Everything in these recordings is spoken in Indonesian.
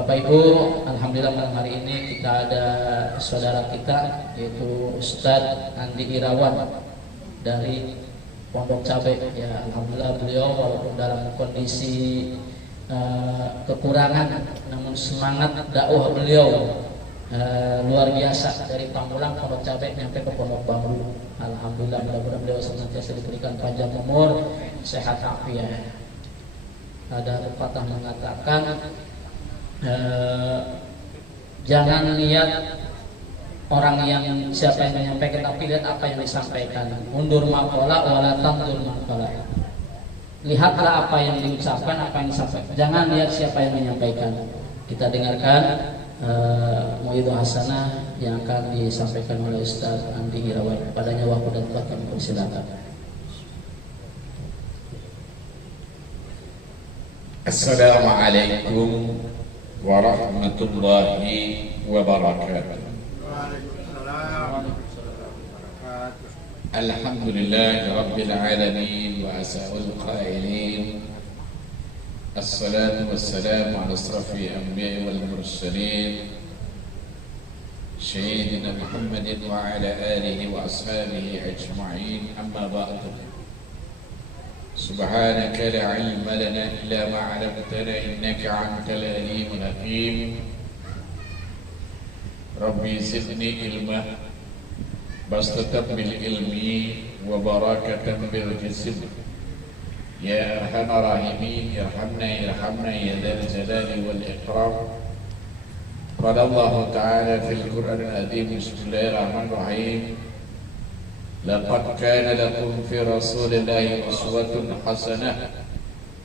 Bapak Ibu, alhamdulillah malam hari ini kita ada saudara kita yaitu Ustadz Andi Irawan dari Pondok Cabe. Ya, alhamdulillah beliau walaupun dalam kondisi kekurangan, namun semangat dakwah beliau luar biasa dari Pamulang Pondok Cabe sampai ke Pondok Bambu. Alhamdulillah, mudah-mudahan beliau senantiasa diberikan panjang umur, sehat afiat. Ada pepatah mengatakan, jangan lihat orang yang siapa yang menyampaikan, tapi lihat apa yang disampaikan. Mundur maqala wala tandur maqala. Lihatlah apa yang diucapkan, apa yang disampaikan. Jangan lihat siapa yang menyampaikan. Kita dengarkan Mu'idhu Hasanah yang akan disampaikan oleh Ustaz Andi Irawan. Padanya waktu dan tempat kami persilakan. Assalamualaikum warahmatullahi wabarakatuh. Alhamdulillah Rabbil alamin wa asa'ul qailin. Assalatu wassalamu ala asrafi anbiya'i wal mursalin Sayyidina Muhammadin wa ala alihi wa ashabihi ajma'in. Amma ba'du. Subhanaka la ilma lana illa ma 'allamtana innaka antal alimul hakim. Rabbi zidni ilma bastatan bil ilmi wa barakatan bil jism. Ya arhamar rahimin, irhamna ya dzal jalali wal ikram. Qala Allah ta'ala fil Qur'anil azim, bismillahirrahmanirrahim. Laqad kana lakum fi rasulillahi uswatun hasanah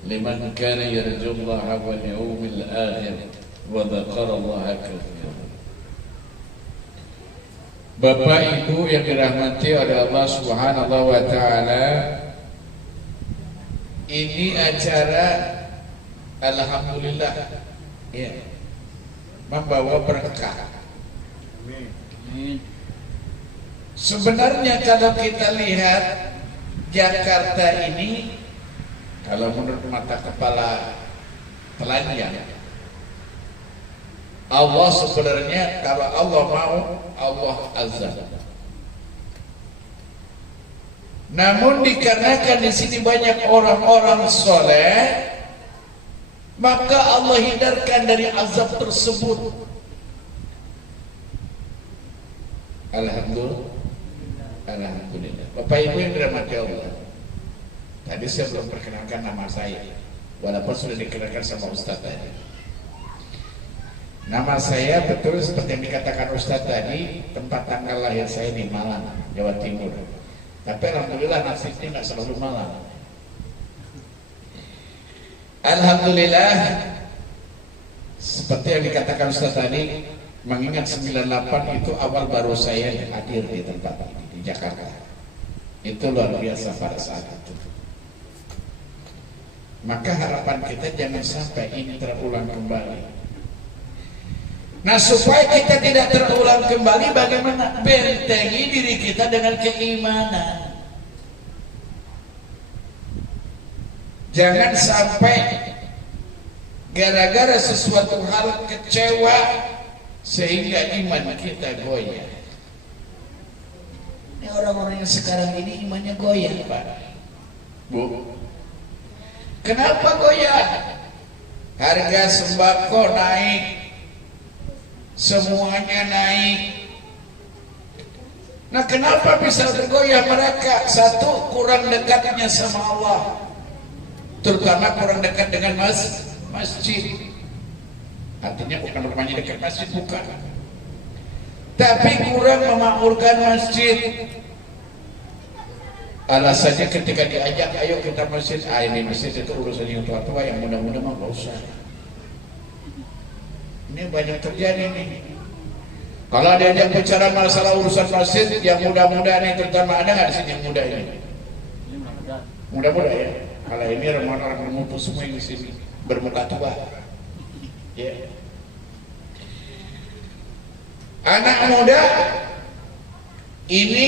liman kana yarjullaha wal yawmil akhir wa dzakarallaha katsiran. Bapak Ibu yang dirahmati oleh Allah Subhanahu wa taala, ini acara alhamdulillah ya membawa berkah. Sebenarnya kalau kita lihat Jakarta ini, kalau menurut mata kepala telanjang, Allah sebenarnya kalau Allah mau, Allah azab. Namun dikarenakan di sini banyak orang-orang soleh, maka Allah hindarkan dari azab tersebut. Alhamdulillah. Alhamdulillah. Bapak Ibu yang dirahmati Allah, tadi saya belum perkenalkan nama saya, walaupun sudah dikenalkan sama Ustadz tadi. Nama saya betul seperti yang dikatakan Ustadz tadi, tempat tanggal lahir saya di Malang, Jawa Timur. Tapi alhamdulillah nasibnya nggak selalu Malang. Alhamdulillah, seperti yang dikatakan Ustadz tadi, mengingat 98 itu awal baru saya hadir di tempat ini di Jakarta. Itu luar biasa pada saat itu. Maka harapan kita jangan sampai ini terulang kembali. Nah, supaya kita tidak terulang kembali, bagaimana? Bentengi diri kita dengan keimanan. Jangan sampai gara-gara sesuatu hal kecewa sehingga iman kita goyah. Ini orang-orang yang sekarang ini imannya goyah, Pak. Bu. Kenapa goyah? Harga sembako naik, semuanya naik. Nah, kenapa bisa bergoyah mereka? Satu, kurang dekatnya sama Allah, terutama kurang dekat dengan masjid. Artinya bukan rumahnya dekat masjid, bukan, tapi kurang memakmurkan masjid. Alasannya ketika diajak, ayo kita masjid, ini masjid itu urusan yang tua-tua, yang muda-muda mah gak usah. Ini banyak terjadi nih. Kalau diajak bicara masalah urusan masjid, yang muda-muda nih, terutama ada nggak di sini yang muda ini? Muda-muda ya. Kalau ini orang-orang bermutu semua yang di sini bermuka tua. Ya. Anak muda ini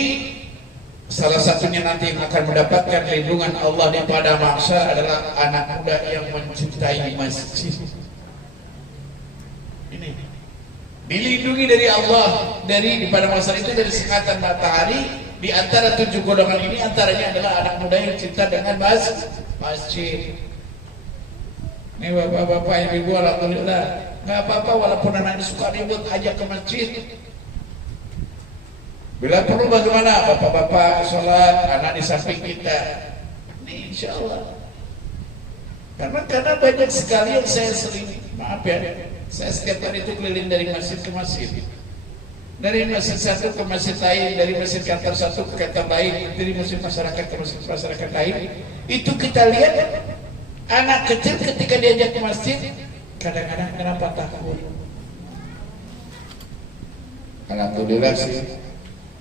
salah satunya nanti yang akan mendapatkan lindungan Allah di pada mahsyar adalah anak muda yang mencintai masjid. Ini dilindungi dari Allah dari pada masa itu dari sengatan matahari. Di antara 7 golongan ini antaranya adalah anak muda yang cinta dengan masjid. Ini bapak-bapak, ibu-ibu, alhamdulillah nggak apa-apa walaupun anaknya suka ribut, ajak ke masjid. Bila perlu bagaimana bapak-bapak sholat, anak di samping kita. Ini insya Allah. Karena banyak sekali yang saya sering, maaf ya, saya setiap hari itu keliling dari masjid ke masjid. Dari masjid satu ke masjid lain, dari masjid kantor satu ke kantor lain, dari masjid masyarakat ke masjid masyarakat lain. Itu kita lihat anak kecil ketika diajak ke masjid, kadang-kadang kenapa takut? Alhamdulillah sih,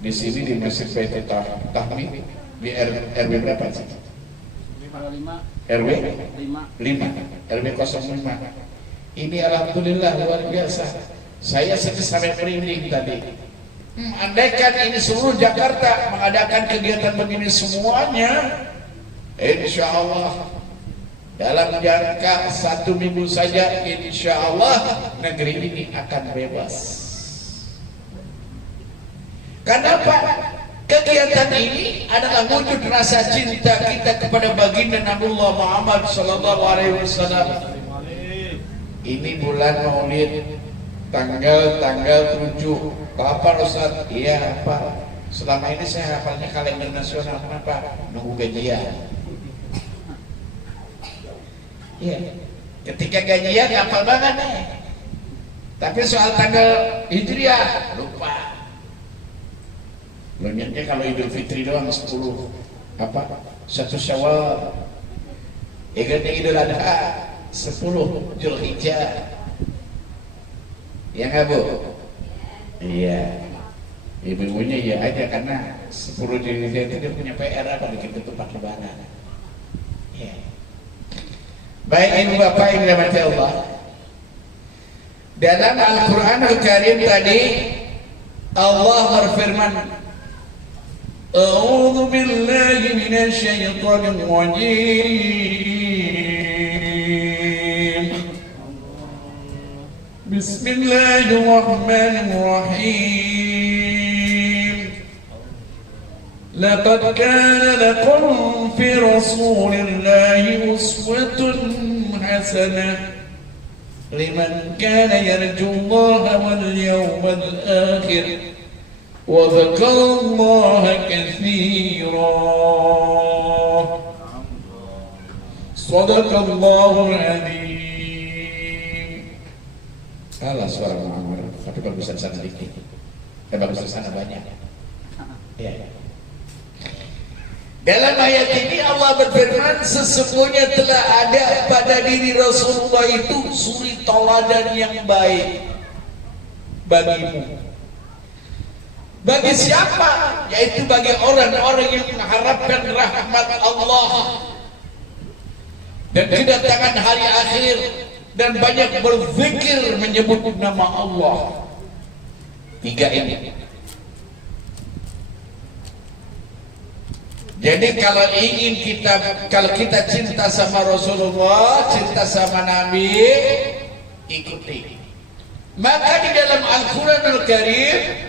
di sini di masjid PT Tahmi di RW berapa sih? RW 5 RW 05. Ini alhamdulillah luar biasa. Saya sampai merinding tadi. Andaikan ini seluruh Jakarta mengadakan kegiatan begini semuanya, insya Allah dalam jangka 1 minggu saja, insya Allah negeri ini akan bebas. Kenapa? Kegiatan ini adalah wujud rasa cinta kita kepada baginda Nabiullah Muhammad sallallahu alaihi wasallam. Ini bulan Maulid tanggal 7. Kapan Ustaz? Iya apa? Selama ini saya hafalnya kalender nasional. Kenapa? Nunggu gajian. Iya. Ketika gajian hafal banget nih. Tapi soal tanggal Hijriah lupa. Lo ingatnya kalau Idul Fitri doang 10 apa? 1 Syawal. Ingatnya Idul Adha 10 Zulhijjah. Ya nggak Bu? Iya. Ibu-ibunya iya aja karena 10 Zulhijjah itu dia punya PR apa bikin tempat lebaran. Iya. Baik ibu bapak yang dirahmati Allah. Dalam Al-Quran Al-Karim tadi Allah berfirman, A'udzu billahi minasy syaithanir rajim. Bismillahirrahmanirrahim. Laqad kana lakum fi rasulillahi uswatun hasanah liman kana yarjullaha wal yawmal akhir wa dzakarallaha katsiran. Shadaqallahul adzim. Salah suara Muhammad, tapi bagusan sana dikit. Bagusan sana banyak. Ya. Dalam ayat ini Allah berfirman, sesungguhnya telah ada pada diri Rasulullah itu suri teladan yang baik bagimu. Bagi siapa? Yaitu bagi orang-orang yang mengharapkan rahmat Allah dan kedatangan hari akhir dan banyak berzikir menyebut nama Allah. 3 ini. Jadi kalau kita cinta sama Rasulullah, cinta sama Nabi, ikuti. Maka di dalam Al-Quran Al-Karim,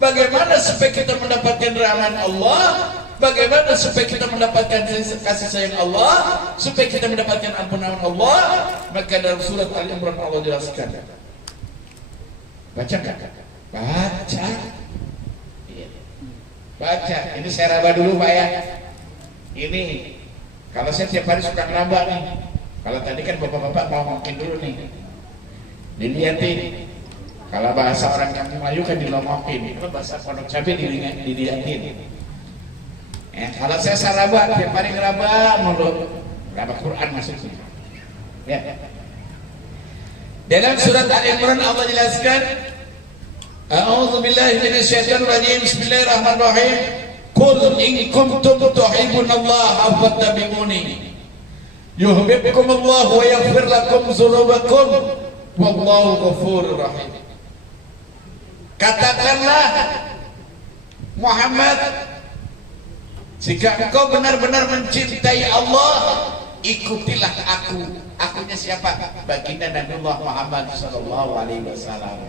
bagaimana supaya kita mendapatkan rahmat Allah, bagaimana supaya kita mendapatkan kasih sayang Allah, supaya kita mendapatkan ampunan Allah, maka dalam surat Al-Imran Allah jelaskan. Baca nggak? Baca. Baca, ini saya raba dulu Pak ya. Ini kalau saya tiap hari suka ngeraba nih. Kalau tadi kan bapak-bapak mau mungkin dulu nih. Dilihatin. Kalau bahasa orang kampung Melayu kan dilomokin. Kalau bahasa Pondok Cabe dilihatin. Kalau saya saraba tiap hari ngeraba mulu. Ngeraba Quran maksudnya. Ya. Dalam surat Al-Imran Allah jelaskan, A'udzu billahi minasy syaithanir rajim. Bismillahirrahmanirrahim. Qul in kuntum tuhibbunallaha fattabi'uni. Yuhibbukumullahu wa yaghfir lakum dzunubakum wallahu ghafurur rahim. Katakanlah Muhammad, jika engkau benar-benar mencintai Allah, ikutilah aku Akunya siapa? Baginda Nabiullah Muhammad sallallahu alaihi wasallam.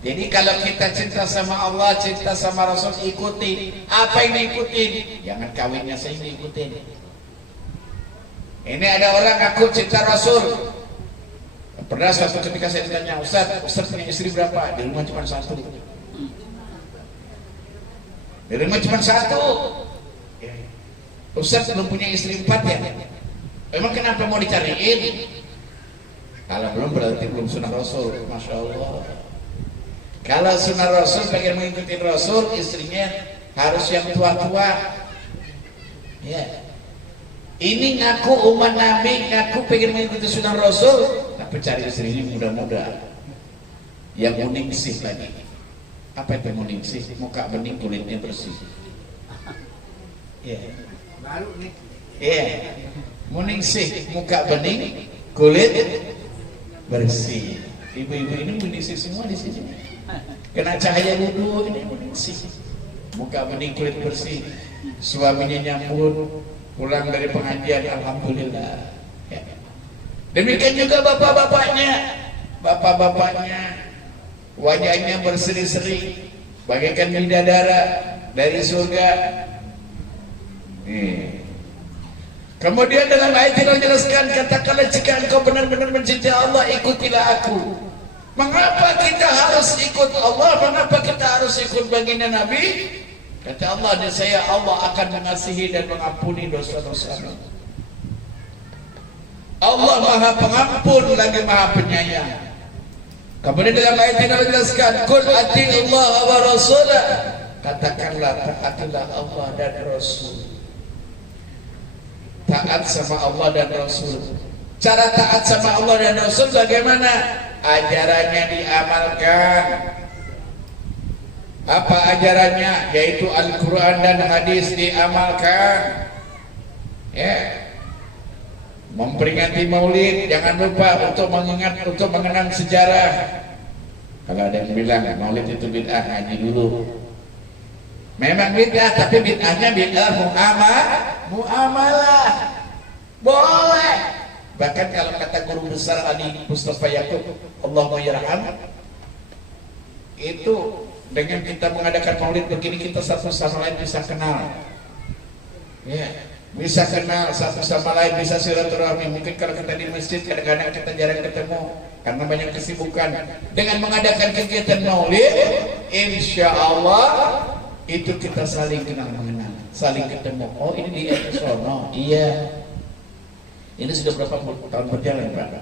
Jadi kalau kita cinta sama Allah, cinta sama Rasul, ikutin. Apa yang diikutin? Jangan kawinnya saya diikutin. Ini ada orang ngaku cinta Rasul. Pernah suatu ketika saya ditanya, Ustaz punya istri berapa? Di rumah cuma satu. Di rumah cuma satu. Ustaz belum punya istri 4 ya? Emang kenapa mau dicariin? Kalau belum berarti belum sunnah Rasul. Masya Allah. Kalau sunnah Rasul pengen mengikuti Rasul, istrinya harus yang tua-tua. Ya. Ini ngaku umat Nabi, ngaku pengen mengikuti sunnah Rasul, tapi cari istrinya muda-muda, yang muningsih lagi. Apa itu muningsih? Muka bening, kulitnya bersih. Ya. Baru nih. Iya. Muningsih, muka bening, kulit bersih. Ibu-ibu ini muningsih semua di sini. Kena cahaya wudhu ini muningsih. Muka bening, kulit bersih. Suaminya nyambut, pulang dari pengajian, alhamdulillah. Ya. Demikian juga bapak-bapaknya. Bapak-bapaknya wajahnya berseri-seri, bagaikan bidadara dari surga. Kemudian dalam ayat ini menjelaskan, katakanlah jika engkau benar-benar mencintai Allah, ikutilah aku. Mengapa kita harus ikut Allah? Mengapa kita harus ikut baginda Nabi? Kata Allah, dan saya Allah akan mengasihi dan mengampuni dosa-dosamu. Allah Maha Pengampun lagi Maha Penyayang. Kemudian dalam ayat ini menjelaskan, Qul ati'illah wa rasulah. Katakanlah taatilah Allah dan Rasul. Taat sama Allah dan Rasul. Cara taat sama Allah dan Rasul bagaimana? Ajarannya diamalkan. Apa ajarannya? Yaitu Al-Quran dan hadis diamalkan. Ya. Memperingati Maulid, jangan lupa untuk mengingat, untuk mengenang sejarah. Kalau ada yang bilang Maulid itu bid'ah, ngaji dulu. Memang bid'ah, tapi bid'ahnya bid'ah muamalah. Boleh. Bahkan kalau kata guru besar Ali Mustafa Yaqub, Allahumma yarham, itu dengan kita mengadakan Maulid begini, kita satu sama lain bisa kenal. Ya, bisa kenal satu sama lain, bisa silaturahmi. Mungkin kalau kita di masjid kadang-kadang kita jarang ketemu karena banyak kesibukan. Dengan mengadakan kegiatan Maulid, insya Allah itu kita saling kenal mengenal, saling ketemu. Oh ini di Sono, iya. Ini sudah berapa tahun berjalan, Pak?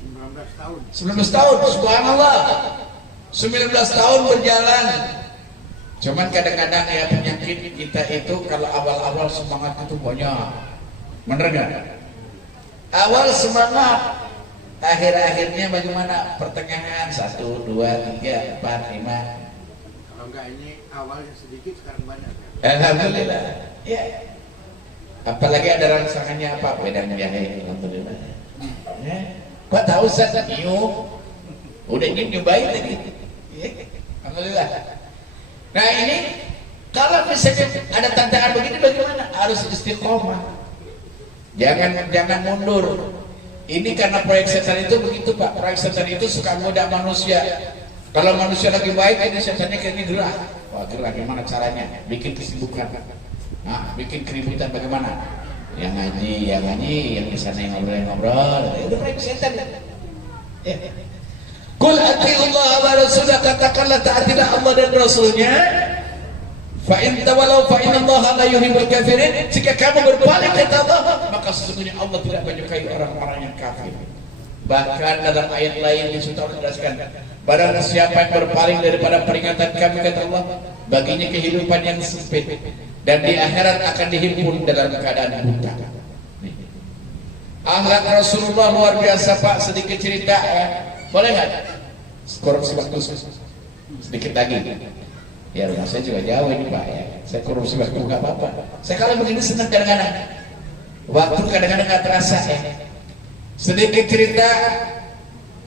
19 tahun. 19 tahun, subhanallah. 19 tahun berjalan. Cuman kadang-kadang ya penyakit kita itu kalau awal-awal semangat itu banyak. Bener nggak? Awal semangat, akhir-akhirnya bagaimana? Pertengahan 1, 2, 3, 4, 5. Kalau enggak ini awalnya sedikit, sekarang banyak. Alhamdulillah. Ya. Apalagi ada rangsangannya apa? Wedang jahe, alhamdulillah. Ya. Pak tahu Ustaz, udah nyobain lagi. Ya. Alhamdulillah. Nah ini kalau misalnya ada tantangan begini bagaimana? Harus istiqomah. Jangan mundur. Ini karena proyek setan itu begitu, Pak. Proyek setan itu suka ngoda manusia. Kalau manusia lagi baik, ini setannya kayaknya gerah. Wah gerah, gimana caranya? Bikin kesibukan. Nah, bikin keributan bagaimana? Yang ngaji, yang di sana yang ngobrol. Itu proyek setan. Ya. Qul ati'ullah wa rasulah, katakanlah taatilah Allah dan Rasulnya. Fa in tawallaw fa innallaha la yuhibbul kafirin. Jika kamu berpaling kata Allah, maka sesungguhnya Allah tidak menyukai orang-orang yang kafir. Bahkan dalam ayat lain disuruh menjelaskan, barang siapa yang berpaling daripada peringatan kami kata Allah, baginya kehidupan yang sempit dan di akhirat akan dihimpun dalam keadaan buta. Akhlak Rasulullah luar biasa, Pak. Sedikit cerita ya. Boleh nggak? Korupsi waktu sedikit lagi. Ya rumah saya juga jauh ini, Pak ya. Saya korupsi waktu nggak apa-apa. Saya kalau begini senang kadang-kadang. Waktu kadang-kadang nggak terasa ya. Sedikit cerita.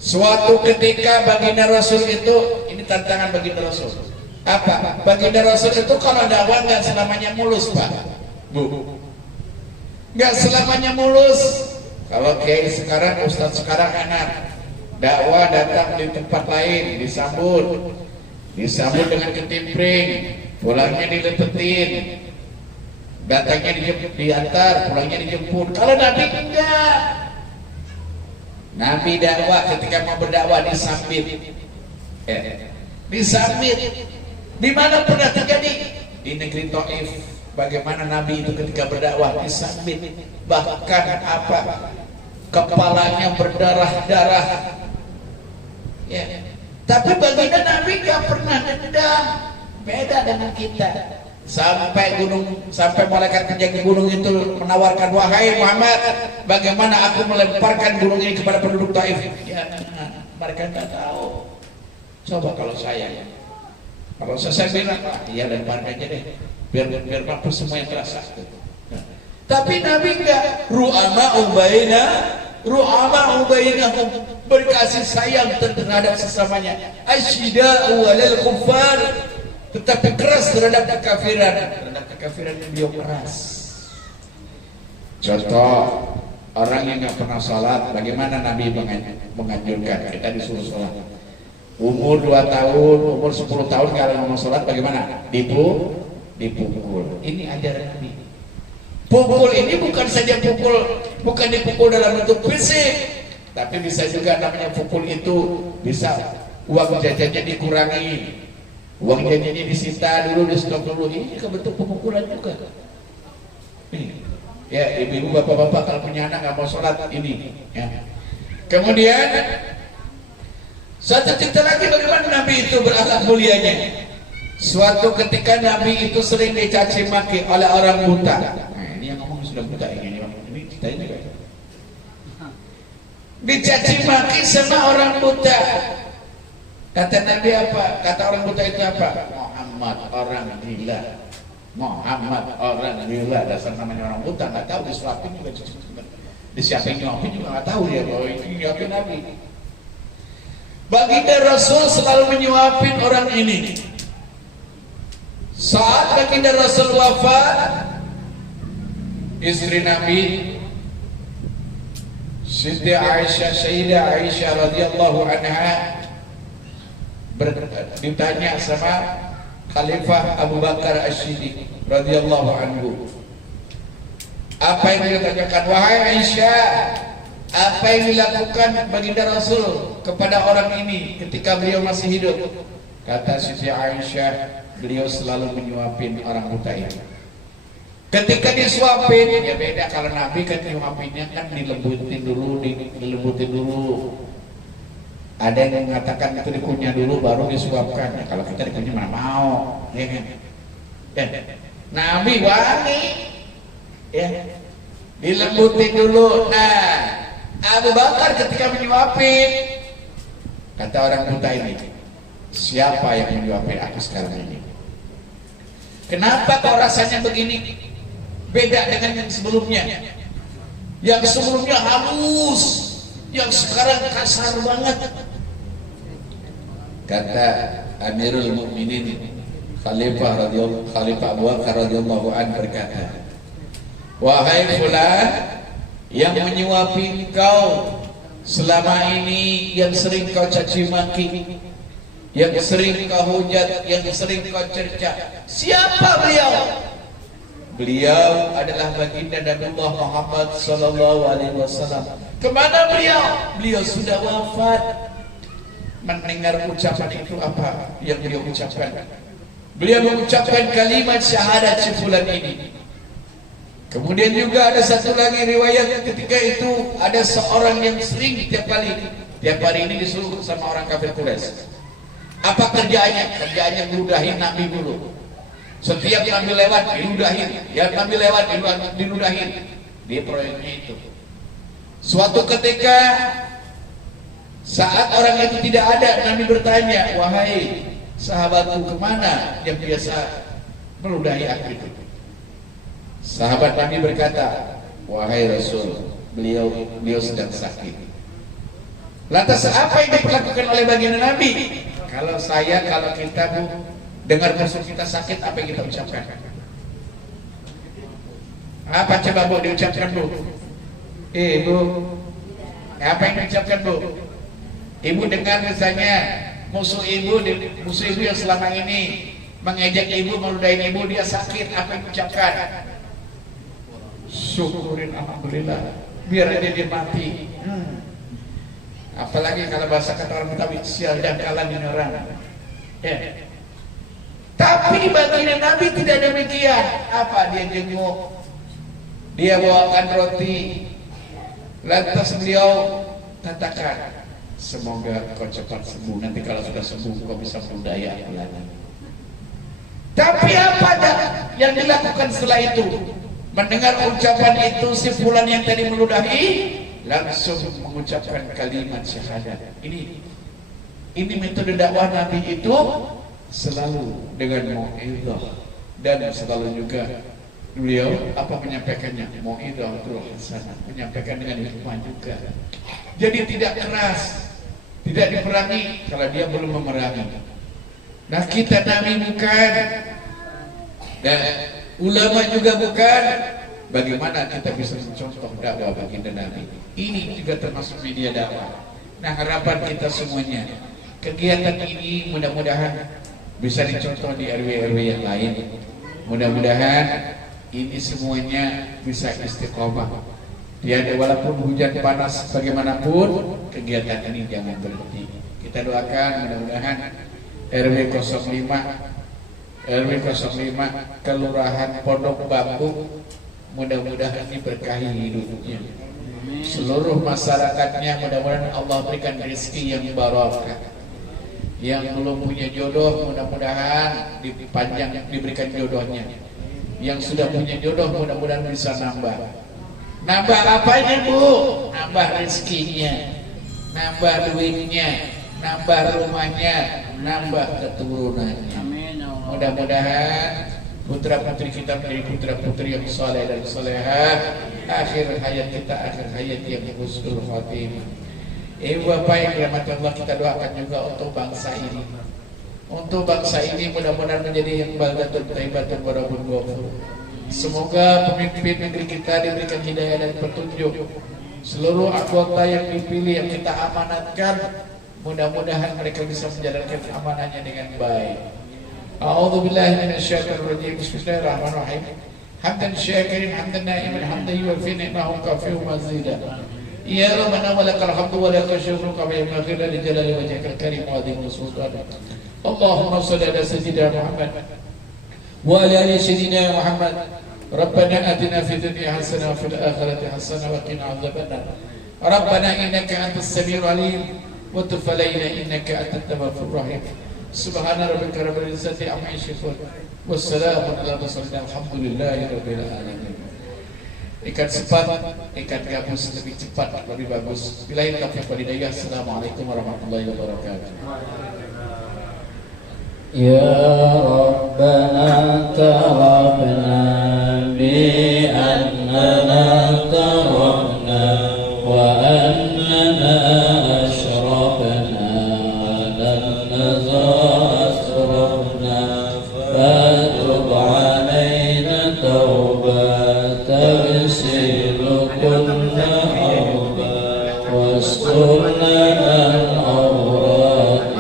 Suatu ketika baginda Rasul itu, ini tantangan baginda Rasul. Apa? Baginda Rasul itu kalau dakwah nggak selamanya mulus, Pak. Bu. nggak selamanya mulus. Kalau kiai sekarang, ustadz sekarang enak, dakwah datang di tempat lain disambut dengan ketimpring, pulangnya dilepetin, datangnya diantar, pulangnya dijemput. Kalau Nabi enggak, Nabi dakwah ketika mau berdakwah disambit, disambit. Di mana pernah terjadi? Di negeri Taif. Bagaimana Nabi itu ketika berdakwah disambit, bahkan apa? Kepalanya berdarah-darah. Ya. Tapi baginda Nabi gak pernah dendam. Beda dengan kita. Sampai malaikat penjaga gunung itu menawarkan, wahai Muhammad, bagaimana aku melemparkan gunung ini kepada penduduk Taif? Ya, mereka tidak tahu. Coba kalau saya bilang, iya lemparkan aja deh, biar mampu semua yang terasa. Tapi Nabi enggak, ru'ama'u bainahum, berkasih sayang terhadap sesamanya, asyida'u 'alal kuffar, tetapi keras terhadap kekafiran beliau keras. Contoh, orang yang nggak pernah sholat, bagaimana Nabi menganjurkan kita disuruh sholat? Umur 2 tahun, umur 10 tahun kalau mau sholat bagaimana? Dipukul. Ini ajaran Nabi. Pukul ini bukan saja bukan dipukul dalam bentuk fisik, tapi bisa juga namanya pukul itu bisa uang jajannya dikurangi, uang jajannya disita dulu, di stop dulu. Ini ke bentuk pemukulan juga. Ya, ibu-ibu, bapak-bapak kalau punya anak nggak mau sholat ini. Ya. Kemudian satu cerita lagi bagaimana Nabi itu berakhlak mulianya. Suatu ketika Nabi itu sering dicaci maki oleh orang buta. Nah, ini yang ngomong sudah buta ini ceritanya juga. Dicaci maki sama orang buta. Kata Nabi apa? Kata orang buta itu apa? Muhammad orang gila. Muhammad orang gila. Dasar namanya orang buta, nggak tahu disuapin juga, disiapin nyuapin juga nggak tahu dia bahwa itu nyuapin Nabi. Baginda Rasul selalu menyuapin orang ini. Saat baginda Rasul wafat, istri Nabi Siti Aisyah, Sayyidah Aisyah radhiyallahu anha ditanya sama Khalifah Abu Bakar As-Siddiq radhiyallahu anhu, apa yang ditanyakan, wahai Aisyah, apa yang dilakukan baginda Rasul kepada orang ini ketika beliau masih hidup? Kata Siti Aisyah, beliau selalu menyuapin orang buta itu. Ketika disuapin, ya beda. Kalau Nabi kan nyuapinnya kan dilembutin dulu. Ada yang mengatakan itu dikunyah dulu baru disuapkan. Ya, kalau kita dikunyah mana mau, ya kan? Ya. Nabi wangi, ya, dilembutin dulu. Nah, Abu Bakar ketika menyuapin, kata orang buta ini, siapa yang menyuapin aku sekarang ini? Kenapa kok rasanya begini? Beda dengan yang sebelumnya. Yang sebelumnya halus, yang sekarang kasar banget. Kata Amirul Mukminin Khalifah Abu Bakar radhiyallahu anhu berkata, wahai fulan yang menyuapi kau selama ini, yang sering kau caci maki, yang sering kau hujat, yang sering kau cerca, siapa beliau? Beliau adalah baginda Nabiullah Muhammad sallallahu alaihi wasallam. Kemana beliau? Beliau sudah wafat. Mendengar ucapan itu apa yang beliau ucapkan? Beliau mengucapkan kalimat syahadat si fulan ini. Kemudian juga ada satu lagi riwayat ketika itu ada seorang yang sering tiap hari ini disuruh sama orang kafir Quraisy. Apa kerjaannya? Kerjaannya meludahin Nabi dulu. Setiap Nabi lewat diludahin, ya Nabi lewat diludahin. Dia proyeknya itu. Suatu ketika saat orang itu tidak ada, Nabi bertanya, wahai sahabatku, kemana yang biasa meludahi aku itu? Sahabat Nabi berkata, wahai Rasul, beliau sedang sakit. Lantas apa yang diperlakukan oleh baginda Nabi? Kalau kita dengar musuh kita sakit, apa yang kita ucapkan? Apa coba Bu diucapkan Bu? Bu, apa yang diucapkan Bu? Ibu dengar misalnya musuh ibu yang selama ini mengejek ibu, meludahin ibu, dia sakit, apa yang diucapkan? Syukurin, alhamdulillah, biar aja dia mati. Apalagi kalau bahasa kata orang Betawi, sial dan kalah ini orang. Ya. Tapi baginda Nabi tidak demikian. Apa? Dia jenguk, dia bawakan roti, lantas beliau katakan, semoga kau cepat sembuh. Nanti kalau sudah sembuh kau bisa berdaya lagi. Tapi apa yang dilakukan setelah itu? Mendengar ucapan itu, si fulan yang tadi meludahi langsung mengucapkan kalimat syahadat. Ini metode dakwah Nabi itu selalu dengan mau'izah, dan selalu juga beliau apa menyampaikannya, mau'izatul hasanah, menyampaikan dengan hikmah juga. Jadi tidak keras, tidak diperangi kalau dia belum memerangi. Nah, kita Nabi bukan, dan ulama juga bukan. Bagaimana kita bisa mencontoh dakwah baginda Nabi? Ini juga termasuk media dakwah. Nah, harapan kita semuanya, kegiatan ini mudah-mudahan bisa dicontoh di RW-RW yang lain. Mudah-mudahan ini semuanya bisa istiqomah. Tiada, walaupun hujan panas bagaimanapun, kegiatan ini jangan berhenti. Kita doakan mudah-mudahan RW 05 Kelurahan Pondok Bambu, mudah-mudahan diberkahi hidupnya. Seluruh masyarakatnya mudah-mudahan Allah berikan rezeki yang barokah. Yang belum punya jodoh mudah-mudahan dipanjang, diberikan jodohnya. Yang sudah punya jodoh mudah-mudahan bisa nambah. Nambah apanya Bu? Nambah rezekinya, nambah duitnya, nambah rumahnya, nambah keturunannya. Mudah-mudahan putra putri kita menjadi putra putri yang soleh dan solehah. Akhir hayat kita akhir hayat yang husnul khatimah. Ibu bapak yang dirahmati Allah, kita doakan juga untuk bangsa ini. Untuk bangsa ini mudah-mudahan menjadi yang baldatun thayyibatun wa rabbun ghafur. Semoga pemimpin negeri kita diberikan hidayah dan petunjuk. Seluruh anggota yang dipilih yang kita amanatkan, mudah-mudahan mereka bisa menjalankan amanahnya dengan baik. A'udzu billahi minasyaitonir rajim. Bismillahirrahmanirrahim. Hamdan syakirin, hamdan na'iman, hamdan yuwaffi ni'mahu kafi'u mazida. Ya Rabbana wa lakal hamdu wa lakal syukru kama yanbaghi li jalali wajhikal karim wa 'azimi sultanik. Allahumma shalli ala sayyidina Muhammad wa ala ali sayyidina Muhammad. Rabbana atina fid dunya hasanah wa fil akhirati hasanah wa qina 'adzabannar. Rabbana innaka antas samiul 'alim wa tub 'alaina innaka antat tawwabur rahim. Subhana rabbika rabbil izzati amma yasifun. Wassalamun ala mursalin. Alhamdulillahi rabbil alamin. Ikan sepat, ikan gabus lebih cepat, lebih bagus. Billahi taufiq wal hidayah. Assalamualaikum warahmatullahi wabarakatuh. Ya Rabbana tarabna bi annana tarabna wa annana ashrabna ala nazar asrabna fatub alayna tawbatan واسترنا الأوراد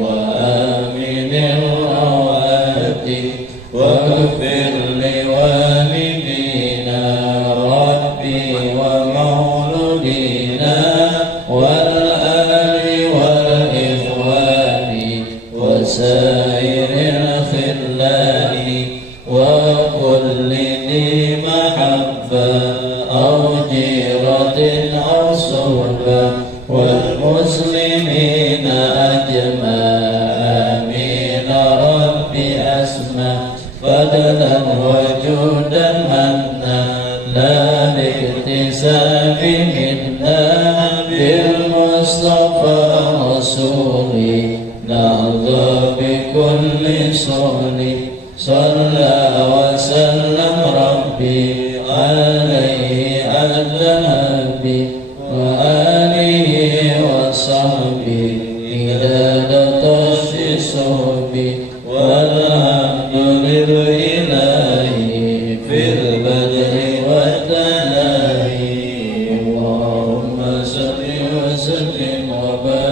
وآمن الرواد واغفر لوالدينا ربي ومولودينا والآل والإخوان وسائر الخلان وكل ذي محبة أو جيرة أو صحبة والمسلمين أجمع آمين ربي أسمع فضلا وجودا منا لا لاكتساب منا بالمصطفى رسولي نرضى بكل صولي صلى وسلم ربي عليه النبي وآله وصحبه إلى والحمد لله في البدر wa